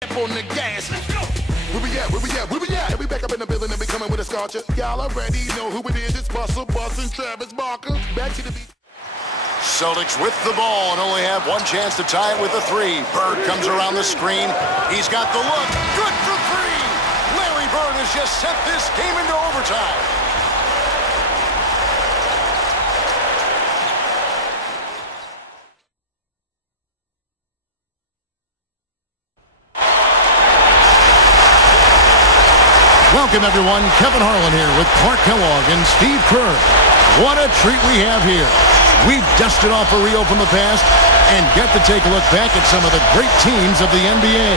On the gas. Where we at? Where we at? Where we at? And we back up in the building and we coming with a scorcher. Y'all already know who it is. It's Russell, and Travis Barker. Back to the beat. Celtics with the ball and only have one chance to tie it with a three. Bird comes around the screen. He's got the look. Good for three. Larry Bird has just sent this game into overtime. Welcome, everyone. Kevin Harlan here with Clark Kellogg and Steve Kerr. What a treat we have here. We've dusted off a reopen the past and get to take a look back at some of the great teams of the NBA.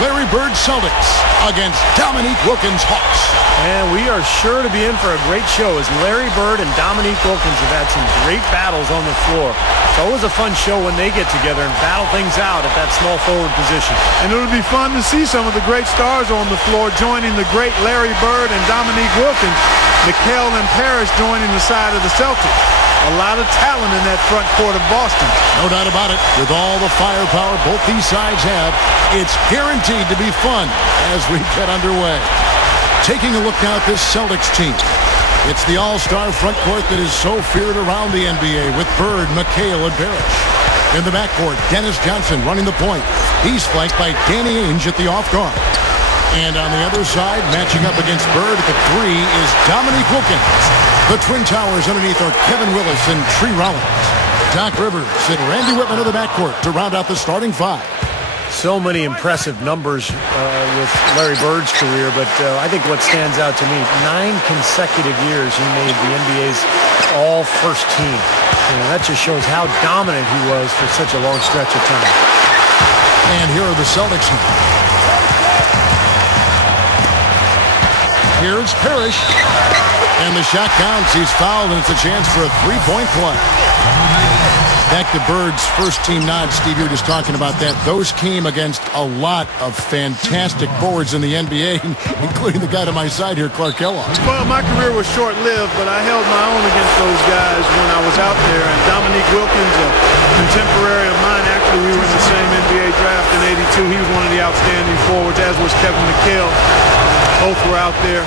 Larry Bird Celtics against Dominique Wilkins Hawks. And we are sure to be in for a great show as Larry Bird and Dominique Wilkins have had some great battles on the floor. It's always a fun show when they get together and battle things out at that small forward position. And it'll be fun to see some of the great stars on the floor joining the great Larry Bird and Dominique Wilkins. Mikal and Parrish joining the side of the Celtics. A lot of talent in that front court of Boston. No doubt about it. With all the firepower both these sides have, it's guaranteed to be fun as we get underway. Taking a look now at this Celtics team. It's the all-star front court that is so feared around the NBA with Bird, McHale, and Parrish. In the backcourt, Dennis Johnson running the point. He's flanked by Danny Ainge at the off guard. And on the other side, matching up against Bird at the three is Dominique Wilkins. The Twin Towers underneath are Kevin Willis and Tree Rollins. Doc Rivers and Randy Whitman of the backcourt to round out the starting five. So many impressive numbers with Larry Bird's career, but I think what stands out to me, 9 consecutive years he made the NBA's all-first team. That just shows how dominant he was for such a long stretch of time. And here are the Celtics now. Here's Parrish. And the shot counts. He's fouled, and it's a chance for a three-point play. Back to Bird's first-team nod. Steve, you were just talking about that. Those came against a lot of fantastic forwards in the NBA, including the guy to my side here, Clark Kellogg. Well, my career was short-lived, but I held my own against those guys when I was out there. And Dominique Wilkins, a contemporary of mine, actually we were in the same NBA draft in '82. He was one of the outstanding forwards, as was Kevin McHale. Both were out there.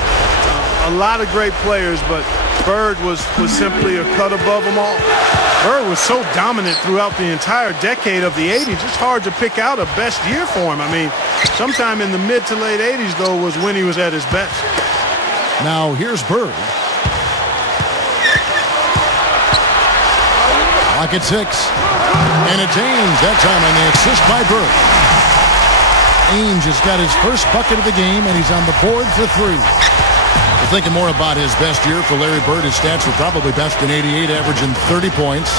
A lot of great players, but Bird was simply a cut above them all. Bird was so dominant throughout the entire decade of the '80s. It's hard to pick out a best year for him. I mean, sometime in the mid to late '80s, though, was when he was at his best. Now, here's Bird. Clock at 6. And it's Ainge that time on the assist by Bird. Ainge has got his first bucket of the game, and he's on the board for 3. Thinking more about his best year for Larry Bird, his stats were probably best in '88, averaging 30 points,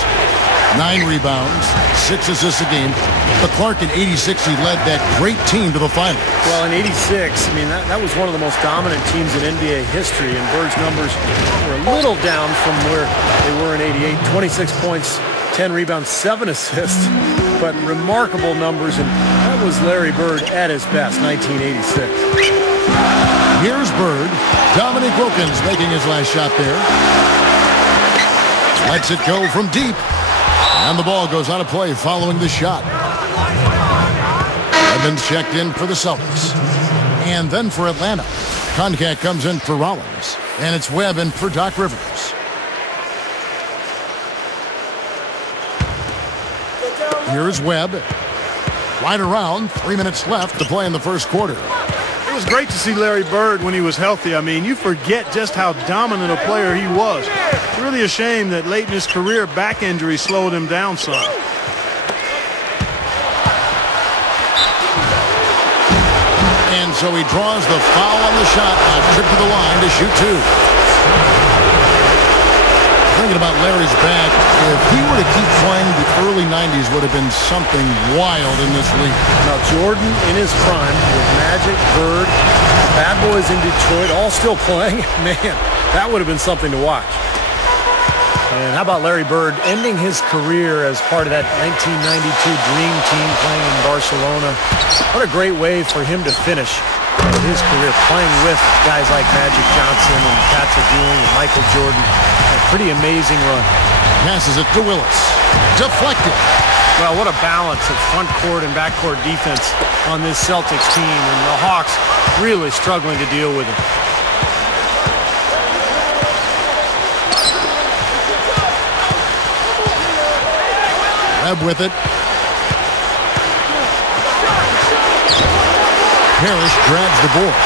9 rebounds, 6 assists a game. But Clark in '86, he led that great team to the finals. Well, in '86, I mean, that was one of the most dominant teams in NBA history, and Bird's numbers were a little down from where they were in '88. 26 points, 10 rebounds, 7 assists, but remarkable numbers, and that was Larry Bird at his best, 1986. Here's Bird. Dominique Wilkins making his last shot there. Lets it go from deep. And the ball goes out of play following the shot. Evans checked in for the Celtics. And then for Atlanta, Concat comes in for Rollins. And it's Webb in for Doc Rivers. Here's Webb. Right around, 3 minutes left to play in the first quarter. It was great to see Larry Bird when he was healthy. I mean, you forget just how dominant a player he was. It's really a shame that late in his career, back injury slowed him down some. And so he draws the foul on the shot. A trip to the line to shoot 2. Thinking about Larry's back, if he were to keep playing, the early '90s would have been something wild in this league. Now, Jordan in his prime with Magic, Bird, Bad Boys in Detroit, all still playing. Man, that would have been something to watch. And how about Larry Bird ending his career as part of that 1992 Dream Team playing in Barcelona? What a great way for him to finish his career, playing with guys like Magic Johnson and Patrick Ewing and Michael Jordan. A pretty amazing run. Passes it to Willis. Deflected. Well, what a balance of front court and back court defense on this Celtics team, and the Hawks really struggling to deal with it. Webb with it. Parrish grabs the board.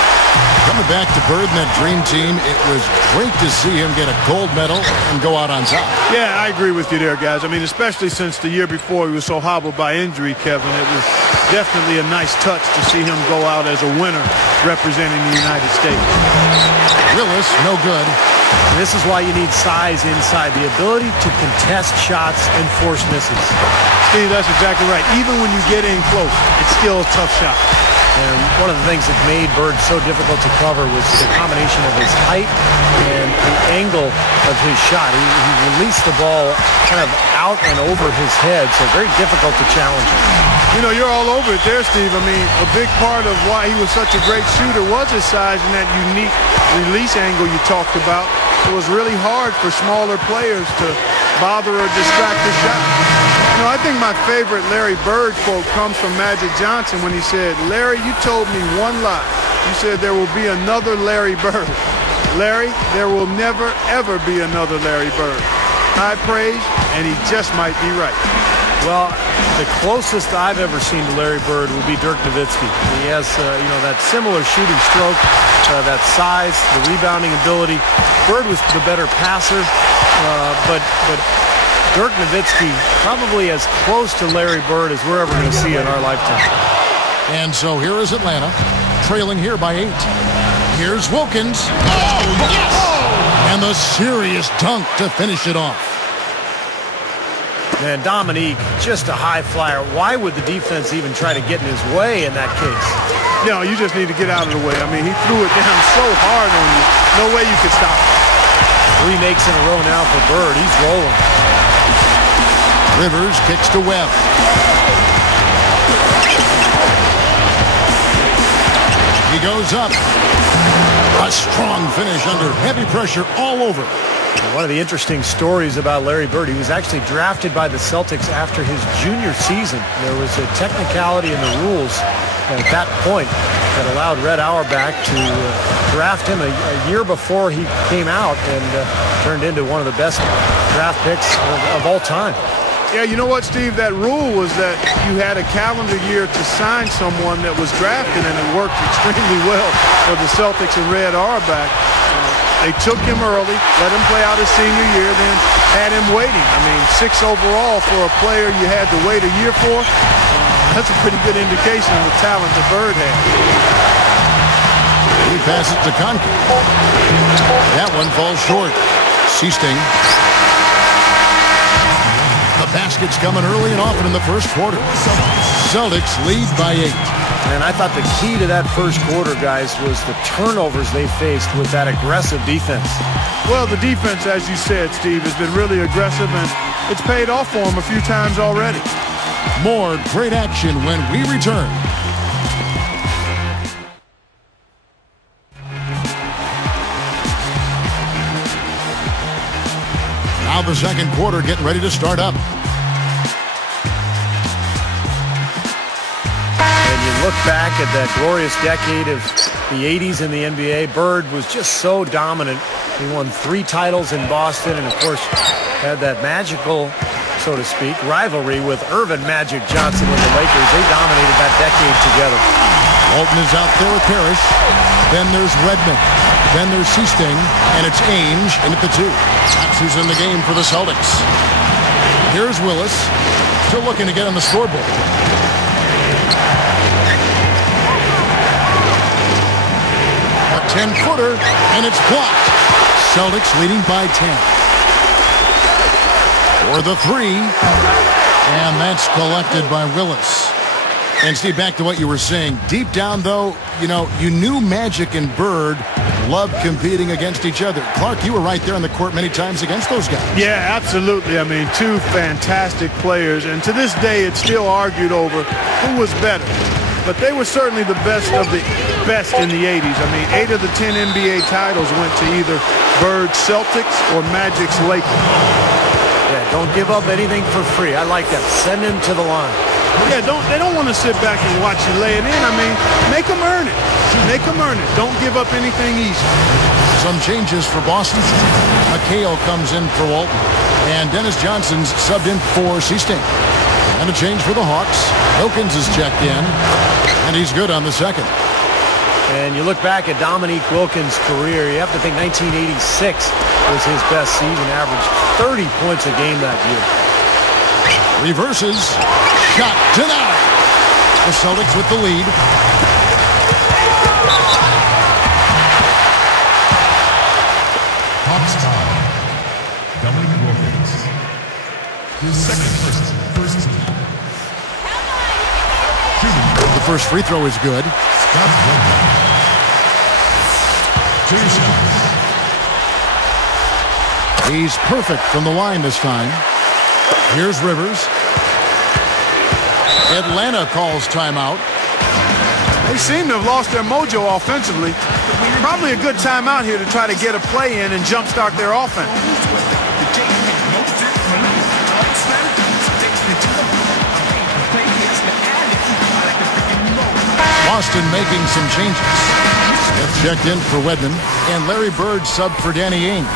Coming back to Bird and that dream team, it was great to see him get a gold medal and go out on top. Yeah, I agree with you there, guys. I mean, especially since the year before he was so hobbled by injury, Kevin. It was definitely a nice touch to see him go out as a winner representing the United States. Willis, no good. This is why you need size inside, the ability to contest shots and force misses. Steve, that's exactly right. Even when you get in close, it's still a tough shot. And one of the things that made Bird so difficult to cover was the combination of his height and the angle of his shot. He released the ball kind of out and over his head, so very difficult to challenge him. You know, you're all over it there, Steve. I mean, a big part of why he was such a great shooter was his size and that unique release angle you talked about. It was really hard for smaller players to bother or distract the shot. You know, I think my favorite Larry Bird quote comes from Magic Johnson when he said, "Larry, you told me one lie. You said there will be another Larry Bird. Larry, there will never, ever be another Larry Bird." High praise, and he just might be right. Well, the closest I've ever seen to Larry Bird would be Dirk Nowitzki. He has, you know, that similar shooting stroke, that size, the rebounding ability. Bird was the better passer, but Dirk Nowitzki probably as close to Larry Bird as we're ever going to see in our lifetime. And so here is Atlanta, trailing here by 8. Here's Wilkins. Oh, yes! And the serious dunk to finish it off. And Dominique, just a high flyer. Why would the defense even try to get in his way in that case? No, you just need to get out of the way. I mean, he threw it down so hard on you. No way you could stop it. 3 makes in a row now for Bird. He's rolling. Rivers kicks to Webb. He goes up. A strong finish under heavy pressure all over. One of the interesting stories about Larry Bird, he was actually drafted by the Celtics after his junior season. There was a technicality in the rules at that point that allowed Red Auerbach to draft him a year before he came out and turned into one of the best draft picks of all time. Yeah, you know what, Steve? That rule was that you had a calendar year to sign someone that was drafted, and it worked extremely well for the Celtics and Red Auerbach. They took him early, let him play out his senior year, then had him waiting. I mean, 6 overall for a player you had to wait a year for. That's a pretty good indication of the talent that Bird had. He passes to Conke. That one falls short. Seasting. The basket's coming early and often in the first quarter. Celtics lead by 8. And I thought the key to that first quarter, guys, was the turnovers they faced with that aggressive defense. Well, the defense, as you said, Steve, has been really aggressive, and it's paid off for them a few times already. More great action when we return. Now the second quarter getting ready to start up. Look back at that glorious decade of the 80s in the NBA. Bird was just so dominant. He won 3 titles in Boston and, of course, had that magical, so to speak, rivalry with Irvin Magic Johnson with the Lakers. They dominated that decade together. Walton is out there with Parrish. Then there's Redmond. Then there's Seasting. And it's Ainge in at the 2. That's who's in the game for the Celtics. Here's Willis. Still looking to get on the scoreboard. A 10-footer, and it's blocked. Celtics leading by 10. For the 3, and that's collected by Willis. And Steve, back to what you were saying. Deep down, though, you know, you knew Magic and Bird loved competing against each other. Clark, you were right there on the court many times against those guys. Yeah, absolutely. I mean, 2 fantastic players, and to this day, it's still argued over who was better. But they were certainly the best of the best in the 80s. I mean, 8 of the 10 NBA titles went to either Bird's Celtics or Magic's Lakers. Yeah, Don't give up anything for free. I like that. Send him to the line. Yeah, they don't want to sit back and watch you lay it in. I mean, make them earn it. Make them earn it. Don't give up anything easy. Some changes for Boston. McHale comes in for Walton. And Dennis Johnson's subbed in for Seasting. And a change for the Hawks. Wilkins is checked in. And he's good on the second. And you look back at Dominique Wilkins' career, you have to think 1986 was his best season, averaged 30 points a game that year. Reverses. Shot denied. The Celtics with the lead. Hawks time. Dominique Wilkins. His second first team. The first free throw is good. Scott Wilkins. 2 shots. He's perfect from the line this time. Here's Rivers. Atlanta calls timeout. They seem to have lost their mojo offensively. Probably a good timeout here to try to get a play in and jumpstart their offense. Boston making some changes. Smith checked in for Wedman, and Larry Bird subbed for Danny Ainge.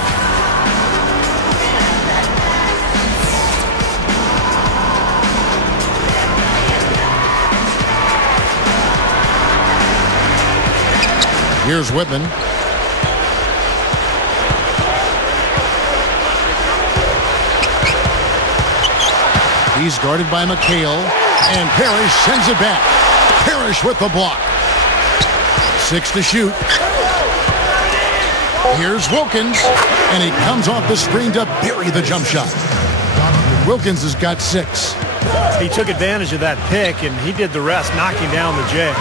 Here's Whitman. He's guarded by McHale, and Parrish sends it back. Parrish with the block. 6 to shoot. Here's Wilkins, and he comes off the screen to bury the jump shot. Wilkins has got 6. He took advantage of that pick, and he did the rest, knocking down the J.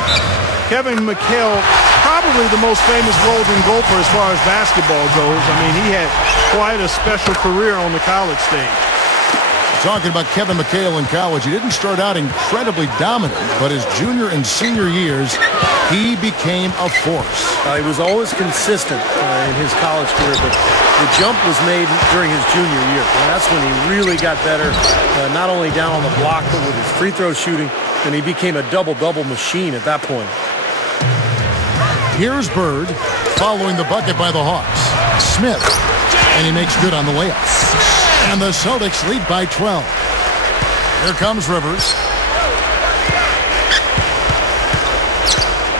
Kevin McHale, probably the most famous Golden Gopher as far as basketball goes. I mean, he had quite a special career on the college stage. Talking about Kevin McHale in college, he didn't start out incredibly dominant, but his junior and senior years, he became a force. He was always consistent in his college career, but the jump was made during his junior year. And that's when he really got better, not only down on the block, but with his free throw shooting, and he became a double-double machine at that point. Here's Bird, following the bucket by the Hawks. Smith, and he makes good on the layup. And the Celtics lead by 12. Here comes Rivers.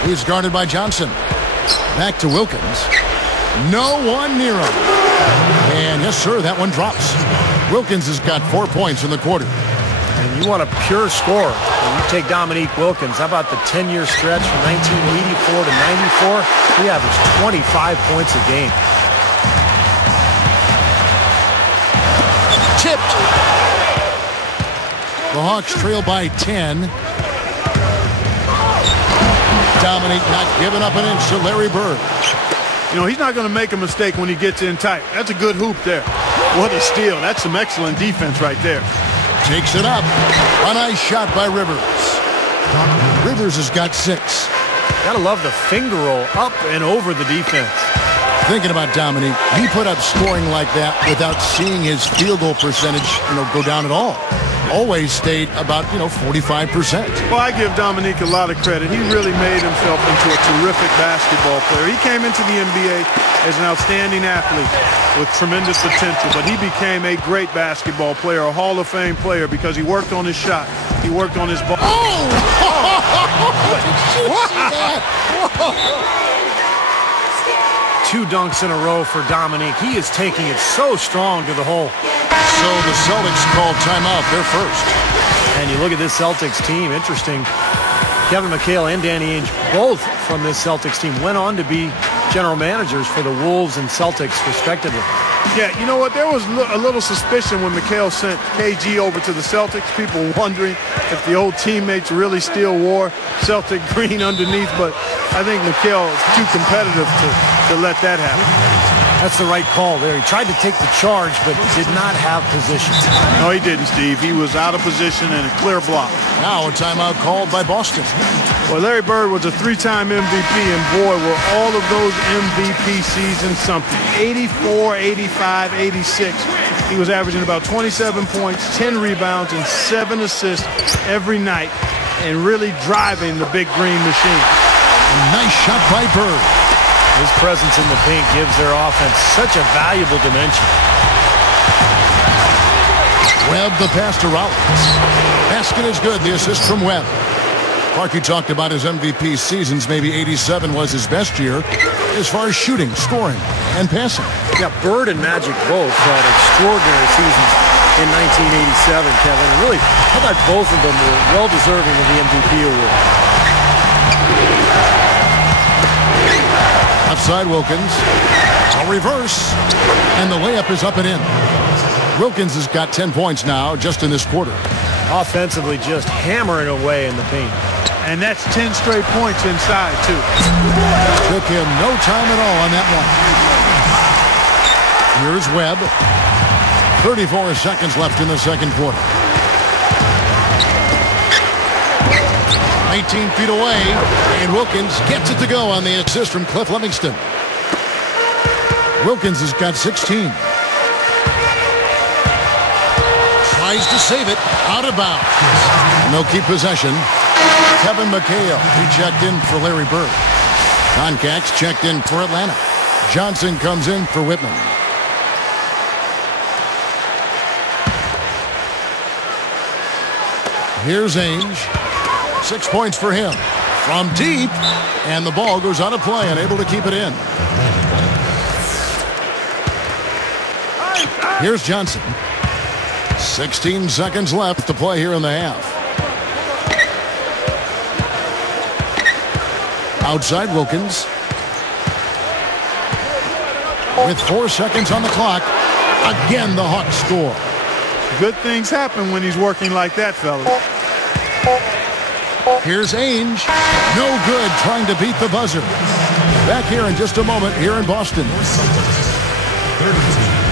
He's guarded by Johnson. Back to Wilkins. No one near him. And yes, sir, that one drops. Wilkins has got 4 points in the quarter. And you want a pure scorer. When you take Dominique Wilkins, how about the 10-year stretch from 1984 to 94? He averaged 25 points a game. Tipped. The Hawks trail by 10. Dominique not giving up an inch to Larry Bird. You know, he's not going to make a mistake when he gets in tight. That's a good hoop there. What a steal. That's some excellent defense right there. Takes it up. A nice shot by Rivers. Rivers has got 6. Gotta love the finger roll up and over the defense. Thinking about Dominique, he put up scoring like that without seeing his field goal percentage, go down at all. Always stayed about, 45%. Well, I give Dominique a lot of credit. He really made himself into a terrific basketball player. He came into the NBA as an outstanding athlete with tremendous potential, but he became a great basketball player, a Hall of Fame player, because he worked on his shot. He worked on his ball. Oh! Did you see that? 2 dunks in a row for Dominique. He is taking it so strong to the hole. So the Celtics call timeout. They're first. And you look at this Celtics team, interesting. Kevin McHale and Danny Ainge, both from this Celtics team, went on to be general managers for the Wolves and Celtics, respectively. Yeah, you know what? There was a little suspicion when McHale sent KG over to the Celtics. People wondering if the old teammates really still wore Celtic green underneath, but I think McHale is too competitive to let that happen. That's the right call there. He tried to take the charge, but did not have position. No, he didn't, Steve. He was out of position and a clear block. Now a timeout called by Boston. Well, Larry Bird was a 3-time MVP, and boy, were all of those MVP seasons something. 84, 85, 86. he was averaging about 27 points, 10 rebounds, and 7 assists every night, and really driving the Big Green machine. A nice shot by Bird. His presence in the paint gives their offense such a valuable dimension. Webb the pass to Rollins. Basket is good. The assist from Webb. Clarkie talked about his MVP seasons. Maybe 87 was his best year as far as shooting, scoring, and passing. Yeah, Bird and Magic both had extraordinary seasons in 1987, Kevin. And really, I thought both of them were well-deserving of the MVP award. Outside Wilkins. A reverse. And the layup is up and in. Wilkins has got 10 points now just in this quarter. Offensively, just hammering away in the paint. And that's 10 straight points inside, too. Took him no time at all on that one. Here's Webb. 34 seconds left in the second quarter. 18 feet away, and Wilkins gets it to go on the assist from Cliff Livingston. Wilkins has got 16. Tries to save it, out of bounds. And they'll keep possession. Kevin McHale, he checked in for Larry Bird. Concax checked in for Atlanta. Johnson comes in for Whitman. Here's Ainge. 6 points for him. From deep. And the ball goes out of play, unable to keep it in. Here's Johnson. 16 seconds left to play here in the half. Outside Wilkins. With 4 seconds on the clock. Again, the Hawks score. Good things happen when he's working like that, fellas. Here's Ainge. No good, trying to beat the buzzer. Back here in just a moment here in Boston. 32.